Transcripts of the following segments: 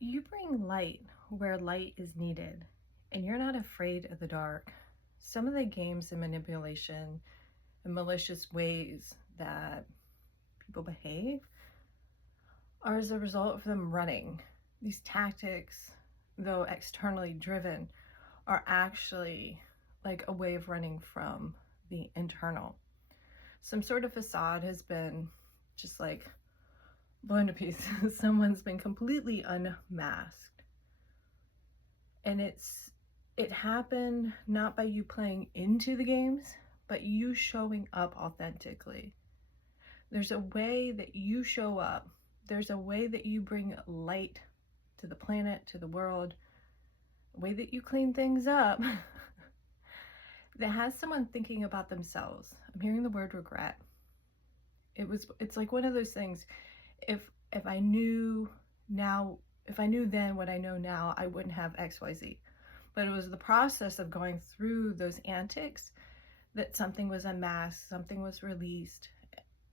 You bring light where light is needed, and you're not afraid of the dark. Some of the games and manipulation and malicious ways that people behave are as a result of them running. These tactics, though externally driven, are actually like a way of running from the internal. Some sort of facade has been just like blown to pieces. Someone's been completely unmasked. And it happened not by you playing into the games, but you showing up authentically. There's a way that you show up. There's a way that you bring light to the planet, to the world, a way that you clean things up that has someone thinking about themselves. I'm hearing the word regret. It's like one of those things. If I knew now, if I knew then what I know now, I wouldn't have XYZ. But it was the process of going through those antics that something was unmasked, something was released.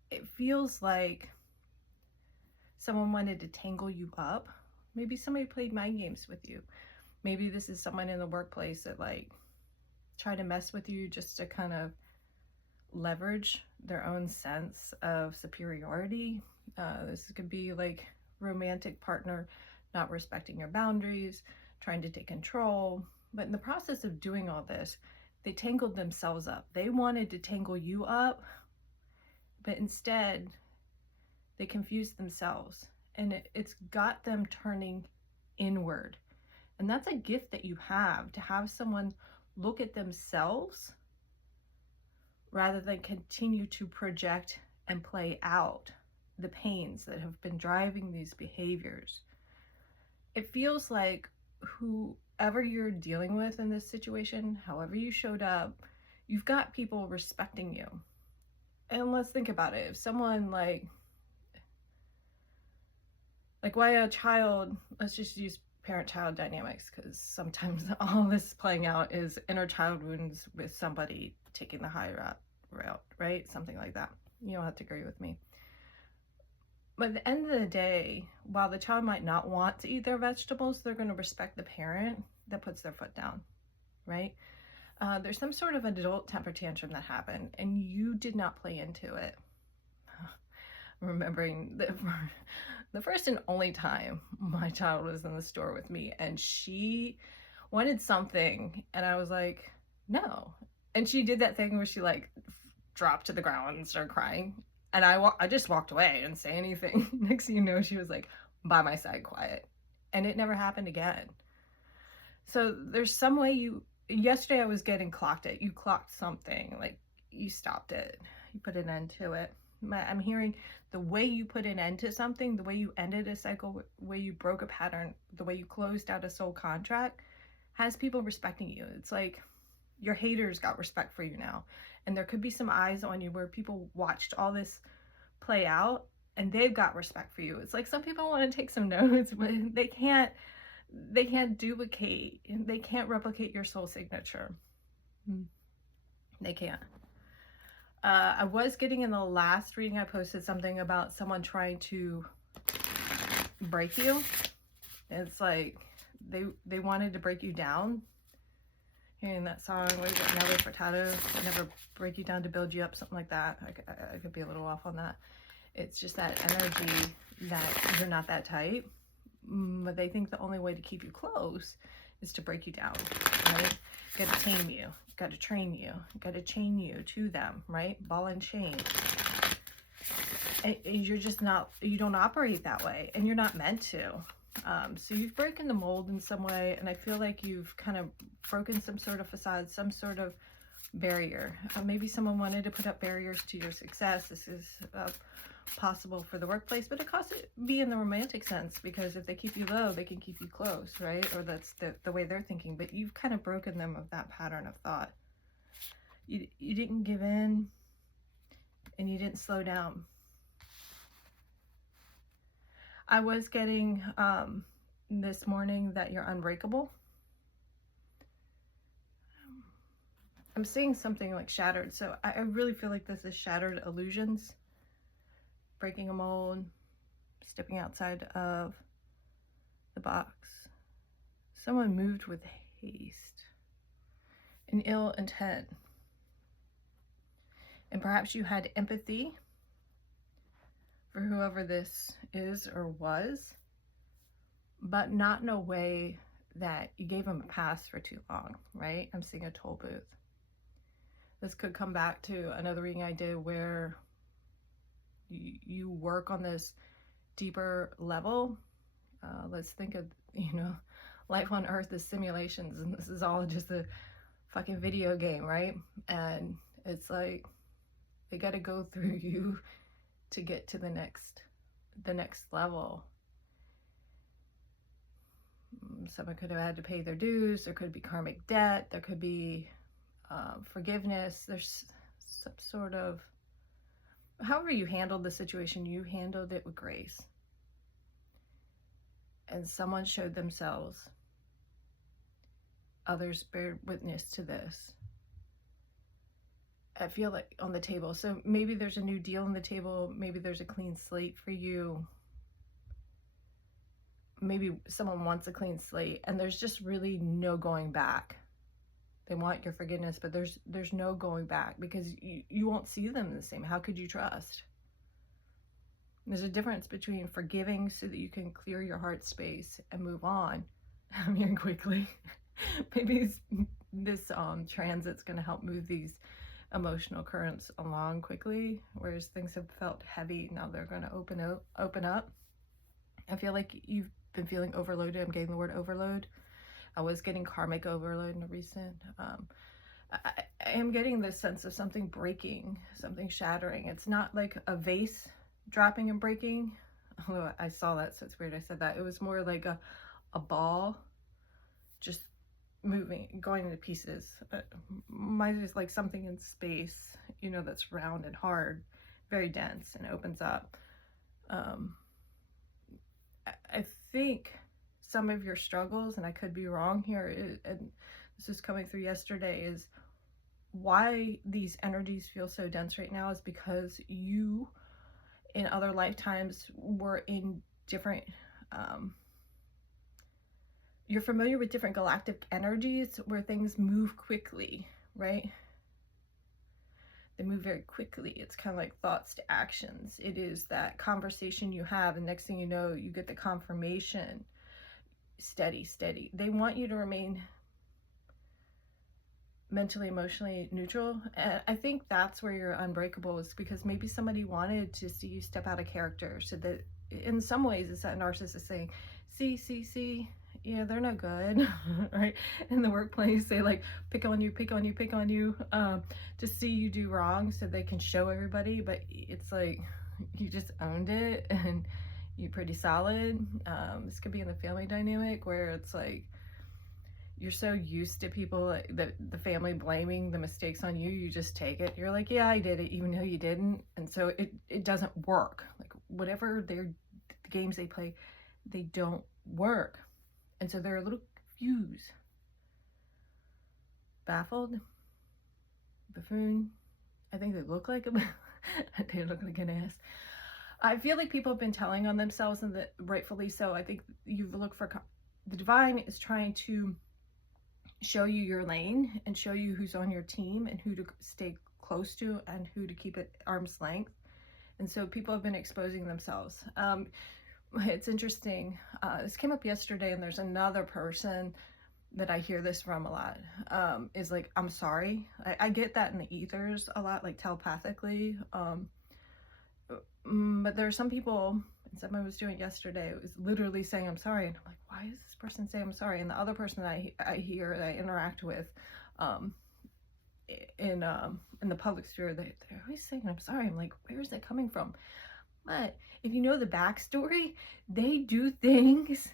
It feels like someone wanted to tangle you up. Maybe somebody played mind games with you. Maybe this is someone in the workplace that like tried to mess with you just to kind of leverage their own sense of superiority. This could be like romantic partner not respecting your boundaries, trying to take control. But in the process of doing all this, they tangled themselves up. They wanted to tangle you up, but instead they confused themselves. And it's got them turning inward. And that's a gift that you have, to have someone look at themselves rather than continue to project and play out the pains that have been driving these behaviors. It feels like whoever you're dealing with in this situation, however you showed up, you've got people respecting you. And let's think about it. If someone like why a child, let's just use parent-child dynamics, because sometimes all this playing out is inner child wounds with somebody taking the high route, right? Something like that. You don't have to agree with me. But at the end of the day, while the child might not want to eat their vegetables, they're going to respect the parent that puts their foot down, right? There's some sort of adult temper tantrum that happened, and you did not play into it. Remembering the first and only time my child was in the store with me, and she wanted something, and I was like, no. And she did that thing where she like dropped to the ground and started crying. And I just walked away, didn't say anything. Next thing you know, she was like by my side, quiet. And it never happened again. So there's some way yesterday I was getting clocked at. You clocked something, like you stopped it. You put an end to it. I'm hearing the way you put an end to something, the way you ended a cycle, the way you broke a pattern, the way you closed out a soul contract has people respecting you. It's like your haters got respect for you now. And there could be some eyes on you where people watched all this play out and they've got respect for you. It's like some people want to take some notes, but they can't duplicate, they can't replicate your soul signature. They can't. I was getting in the last reading, I posted something about someone trying to break you. It's like they wanted to break you down. Hearing that song, what is it, Nelly Furtado, never break you down to build you up, something like that. I could be a little off on that. It's just that energy that you're not that type, but they think the only way to keep you close is to break you down, right? Got to tame you, got to train you, got to chain you to them, right? Ball and chain. And you're just not, you don't operate that way, and you're not meant to. So you've broken the mold in some way, and I feel like you've kind of broken some sort of facade, some sort of barrier. Maybe someone wanted to put up barriers to your success. This is possible for the workplace, but it could be in the romantic sense, because if they keep you low, they can keep you close, right? Or that's the way they're thinking, but you've kind of broken them of that pattern of thought. You didn't give in, and you didn't slow down. I was getting this morning that you're unbreakable. I'm seeing something like shattered. So I really feel like this is shattered illusions, breaking a mold, stepping outside of the box. Someone moved with haste and ill intent. And perhaps you had empathy for whoever this is or was, but not in a way that you gave them a pass for too long, right? I'm seeing a toll booth. This could come back to another reading I did where you work on this deeper level. Let's think of, life on Earth is simulations, and this is all just a fucking video game, right? And it's like they got to go through you to get to the next level. Someone could have had to pay their dues. There could be karmic debt. There could be forgiveness. There's some sort of, however you handled the situation, you handled it with grace. And someone showed themselves. Others bear witness to this. I feel like on the table. So maybe there's a new deal on the table. Maybe there's a clean slate for you. Maybe someone wants a clean slate and there's just really no going back. They want your forgiveness, but there's no going back because you won't see them the same. How could you trust? There's a difference between forgiving so that you can clear your heart space and move on. I'm hearing quickly. Maybe this transit's going to help move these emotional currents along quickly, whereas things have felt heavy. Now they're going to open up. I feel like you've been feeling overloaded. I'm getting the word overload. I was getting karmic overload in a recent. I am getting this sense of something breaking, something shattering. It's not like a vase dropping and breaking. Although I saw that, so it's weird I said that. It was more like a ball just moving, going into pieces. Mine is like something in space, that's round and hard, very dense, and opens up. I think some of your struggles, and I could be wrong here, and this is coming through yesterday, is why these energies feel so dense right now is because you, in other lifetimes, were in different, you're familiar with different galactic energies where things move quickly, right? They move very quickly. It's kind of like thoughts to actions. It is that conversation you have, and next thing you know, you get the confirmation. Steady. They want you to remain mentally, emotionally neutral. And I think that's where you're unbreakable, is because maybe somebody wanted to see you step out of character, so that in some ways it's that narcissist saying, see, yeah, they're no good, right? In the workplace, they like pick on you, to see you do wrong so they can show everybody, but it's like you just owned it and you're pretty solid. This could be in the family dynamic where it's like you're so used to people, the family blaming the mistakes on you, you just take it. You're like, yeah, I did it, even though you didn't. And so it doesn't work. Like whatever the games they play, they don't work. And so they're a little confused, baffled, buffoon. I think they look like they look like an ass. I feel like people have been telling on themselves, and that rightfully so. I think you've looked for, the divine is trying to show you your lane and show you who's on your team and who to stay close to and who to keep at arm's length. And so people have been exposing themselves. It's interesting. This came up yesterday, and there's another person that I hear this from a lot, is like, I'm sorry. I get that in the ethers a lot, like telepathically. But there are some people, and someone was doing it yesterday, it was literally saying, I'm sorry. And I'm like, why does this person say I'm sorry? And the other person that I hear, that I interact with, in the public sphere, they're always saying I'm sorry. I'm like, where is that coming from? But if you know the backstory, they do things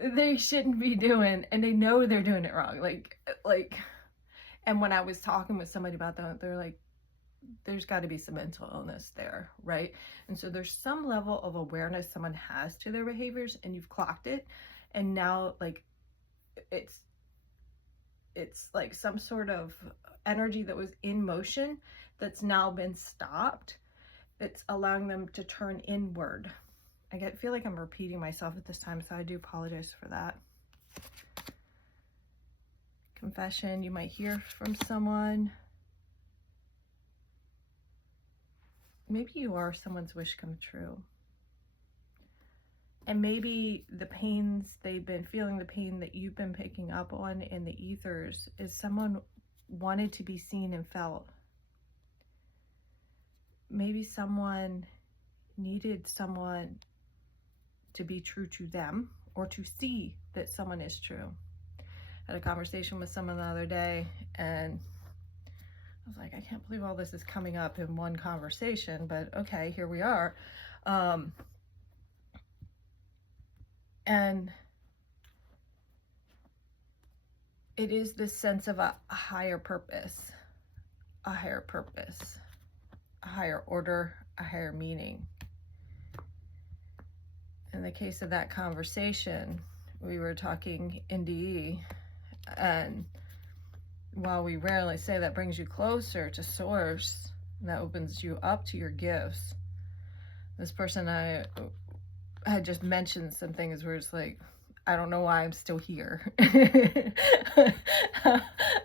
they shouldn't be doing, and they know they're doing it wrong. Like, and when I was talking with somebody about that, they're like, there's got to be some mental illness there, right? And so there's some level of awareness someone has to their behaviors, and you've clocked it, and now like it's like some sort of energy that was in motion that's now been stopped. It's allowing them to turn inward. feel like I'm repeating myself at this time, so I do apologize for that. Confession, you might hear from someone. Maybe you are someone's wish come true. And maybe the pains they've been feeling, the pain that you've been picking up on in the ethers, is someone wanted to be seen and felt. Maybe someone needed someone to be true to them, or to see that someone is true. I had a conversation with someone the other day, and I was like, I can't believe all this is coming up in one conversation, but okay, here we are. And it is this sense of a higher purpose, a higher purpose, a higher order, a higher meaning. In the case of that conversation, we were talking NDE, and while we rarely say that brings you closer to source, that opens you up to your gifts, this person I had just mentioned some things where it's like, I don't know why I'm still here.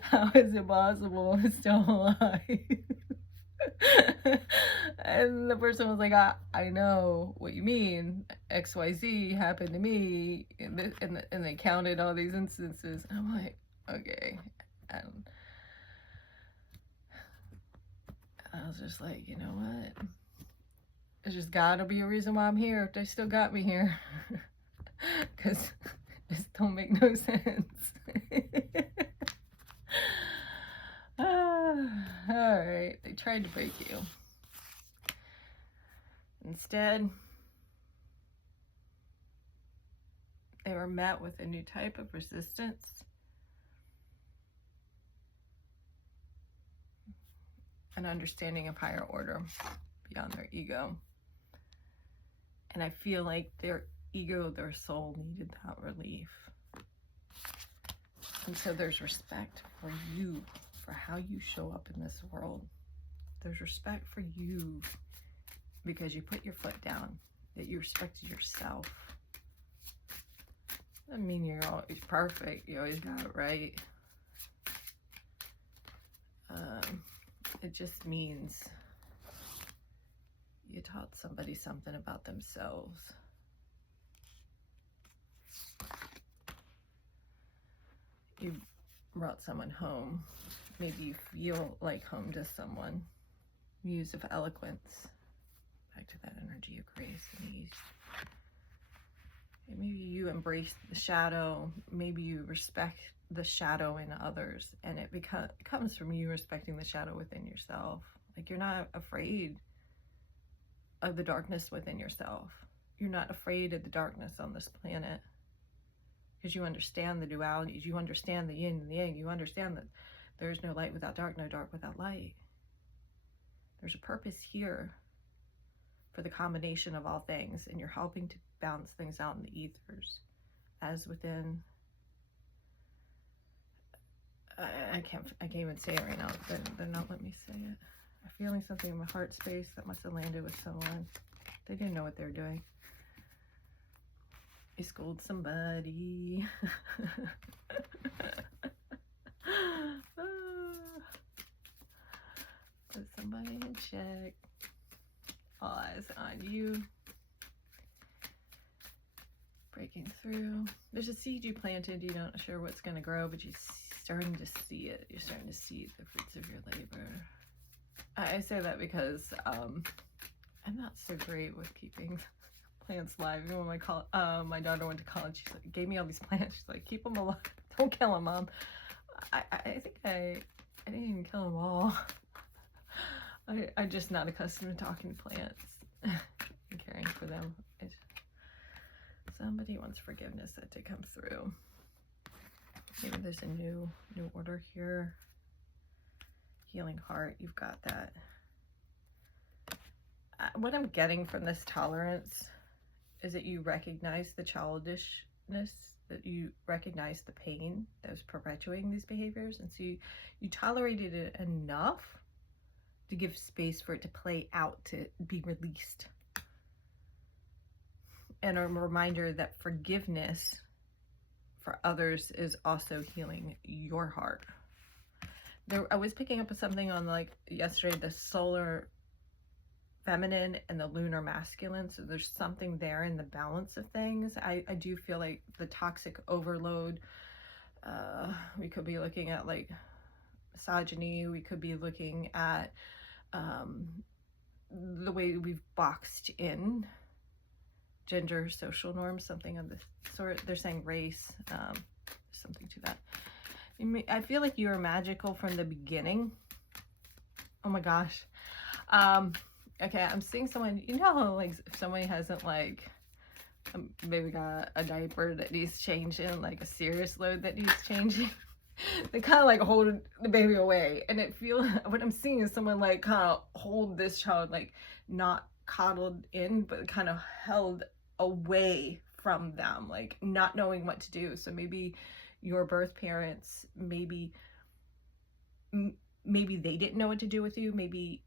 How is it possible I'm still alive? And the person was like, I know what you mean. XYZ happened to me. And they counted all these instances. And I'm like, okay. And I was just like, you know what? It's just gotta be a reason why I'm here if they still got me here. Because this don't make no sense. Alright, they tried to break you. Instead, they were met with a new type of resistance. An understanding of higher order beyond their ego. And I feel like their ego, their soul needed that relief. And so there's respect for you, for how you show up in this world. There's respect for you because you put your foot down, that you respected yourself. Doesn't mean you're always perfect, you always got it right. It just means you taught somebody something about themselves. You brought someone home. Maybe you feel like home to someone. Use of eloquence. Back to that energy of grace and ease. And maybe you embrace the shadow. Maybe you respect the shadow in others. And it comes from you respecting the shadow within yourself. Like, you're not afraid of the darkness within yourself. You're not afraid of the darkness on this planet. Because you understand the dualities. You understand the yin and the yang. You understand that there is no light without dark, no dark without light. There's a purpose here for the combination of all things, and you're helping to balance things out in the ethers, as within. I can't even say it right now. They're not letting me say it. I'm feeling something in my heart space that must have landed with someone. They didn't know what they were doing. They scolded somebody. Put somebody in check. All eyes on you. Breaking through. There's a seed you planted. You're not sure what's going to grow, but you're starting to see it. You're starting to see the fruits of your labor. I say that because I'm not so great with keeping plants alive. Even when my daughter went to college, she gave me all these plants. She's like, keep them alive. Don't kill them, Mom. I think I didn't even kill them all. I'm just not accustomed to talking to plants and caring for them. Somebody wants forgiveness that to come through. Maybe there's a new order here. Healing heart, you've got that. What I'm getting from this tolerance is that you recognize the childishness, that you recognize the pain that was perpetuating these behaviors, and so you tolerated it enough to give space for it to play out, to be released. and a reminder that forgiveness for others is also healing your heart. I was picking up something on like yesterday, the solar feminine and the lunar masculine. So there's something there in the balance of things. I do feel like the toxic overload, we could be looking at like misogyny. We could be looking at the way we've boxed in gender, social norms, something of the sort. They're saying race, something to that. I feel like you were magical from the beginning. Oh my gosh. Okay, I'm seeing someone, you know, like if somebody hasn't like maybe got a diaper that needs changing, like a serious load that needs changing, they kind of like hold the baby away, and it feels, what I'm seeing is someone like kind of hold this child, like not coddled in, but kind of held away from them, like not knowing what to do. So maybe your birth parents, maybe they didn't know what to do with you. Maybe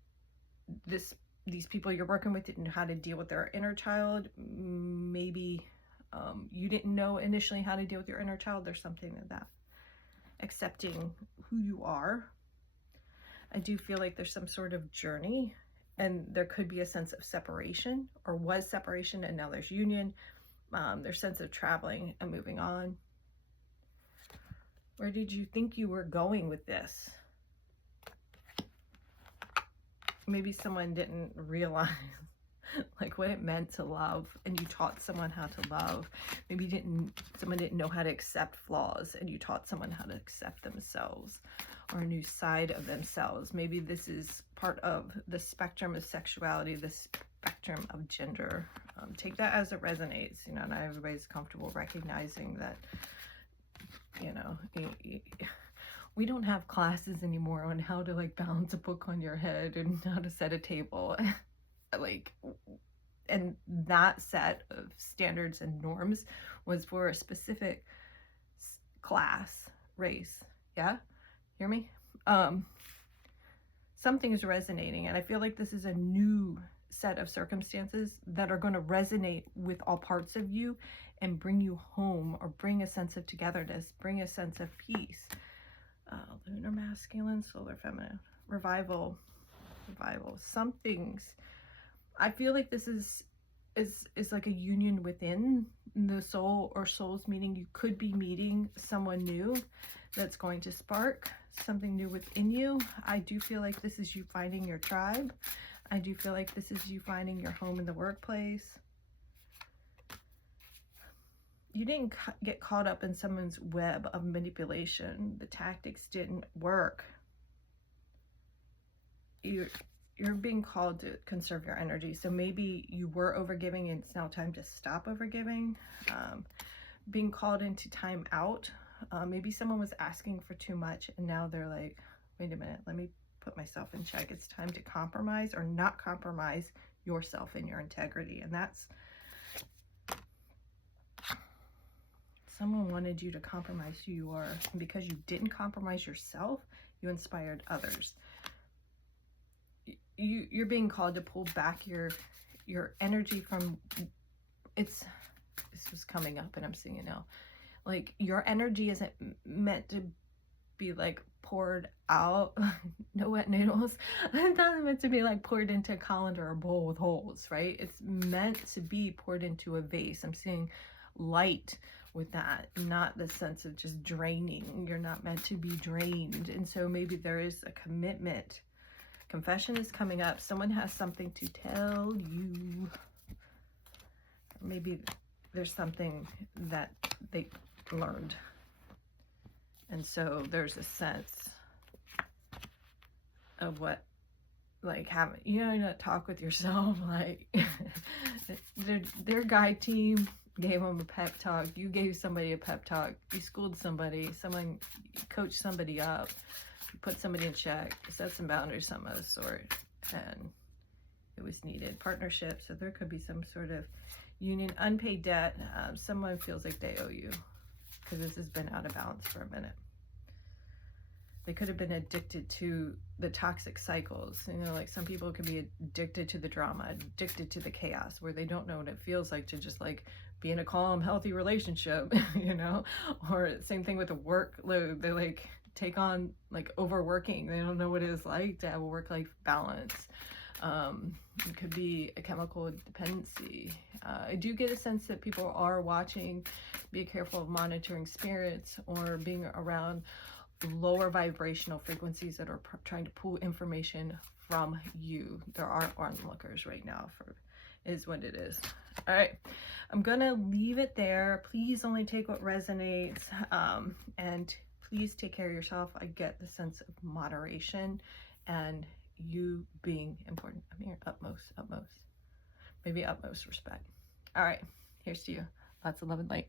these people you're working with didn't know how to deal with their inner child. Maybe you didn't know initially how to deal with your inner child. There's something in that. Accepting who you are. I do feel like there's some sort of journey, and there could be a sense of separation, or was separation, and now there's union. There's sense of traveling and moving on. Where did you think you were going with this? Maybe someone didn't realize like what it meant to love, and you taught someone how to love. Maybe someone didn't know how to accept flaws, and you taught someone how to accept themselves, or a new side of themselves. Maybe this is part of the spectrum of sexuality, the spectrum of gender. Take that as it resonates. You know, not everybody's comfortable recognizing that, you know, we don't have classes anymore on how to like balance a book on your head and how to set a table. Like, and that set of standards and norms was for a specific class, race. Yeah? Hear me? Something is resonating, and I feel like this is a new set of circumstances that are going to resonate with all parts of you and bring you home, or bring a sense of togetherness, bring a sense of peace. Lunar masculine, solar feminine, revival. Some things, I feel like this is like a union within the soul, or souls meeting. You could be meeting someone new that's going to spark something new within you. I do feel like this is you finding your tribe. I do feel like this is you finding your home in the workplace. You didn't get caught up in someone's web of manipulation. The tactics didn't work. You're being called to conserve your energy. So maybe you were overgiving, and it's now time to stop overgiving. Being called into time out. Maybe someone was asking for too much, and now they're like, wait a minute, let me put myself in check. It's time to compromise, or not compromise yourself and your integrity. And that's, someone wanted you to compromise who you are, and because you didn't compromise yourself, you inspired others. You're being called to pull back your energy from, this was coming up and I'm seeing it now. Like, your energy isn't meant to be like poured out, no wet noodles. It's not meant to be like poured into a colander or a bowl with holes, right? It's meant to be poured into a vase. I'm seeing light with that, not the sense of just draining. You're not meant to be drained. And so maybe there is a commitment. Confession is coming up. Someone has something to tell you. Maybe there's something that they learned. And so there's a sense of what, like, having, you know, talk with yourself, like, their guide team gave them a pep talk. You gave somebody a pep talk. You schooled somebody. Someone coached somebody up. You put somebody in check. You set some boundaries, some of the sort. And it was needed. Partnership. So there could be some sort of union, unpaid debt. Someone feels like they owe you because this has been out of balance for a minute. They could have been addicted to the toxic cycles. You know, like some people could be addicted to the drama, addicted to the chaos, where they don't know what it feels like to just like be in a calm, healthy relationship, you know? Or same thing with the workload. They like take on like overworking. They don't know what it is like to have a work-life balance. It could be a chemical dependency. I do get a sense that people are watching. Be careful of monitoring spirits or being around lower vibrational frequencies that are trying to pull information from you. There are onlookers right now, for is what it is. All right, I'm gonna leave it there. Please only take what resonates, and please take care of yourself. I get the sense of moderation and you being important. I'm here, utmost, maybe utmost respect. All right, here's to you. Lots of love and light.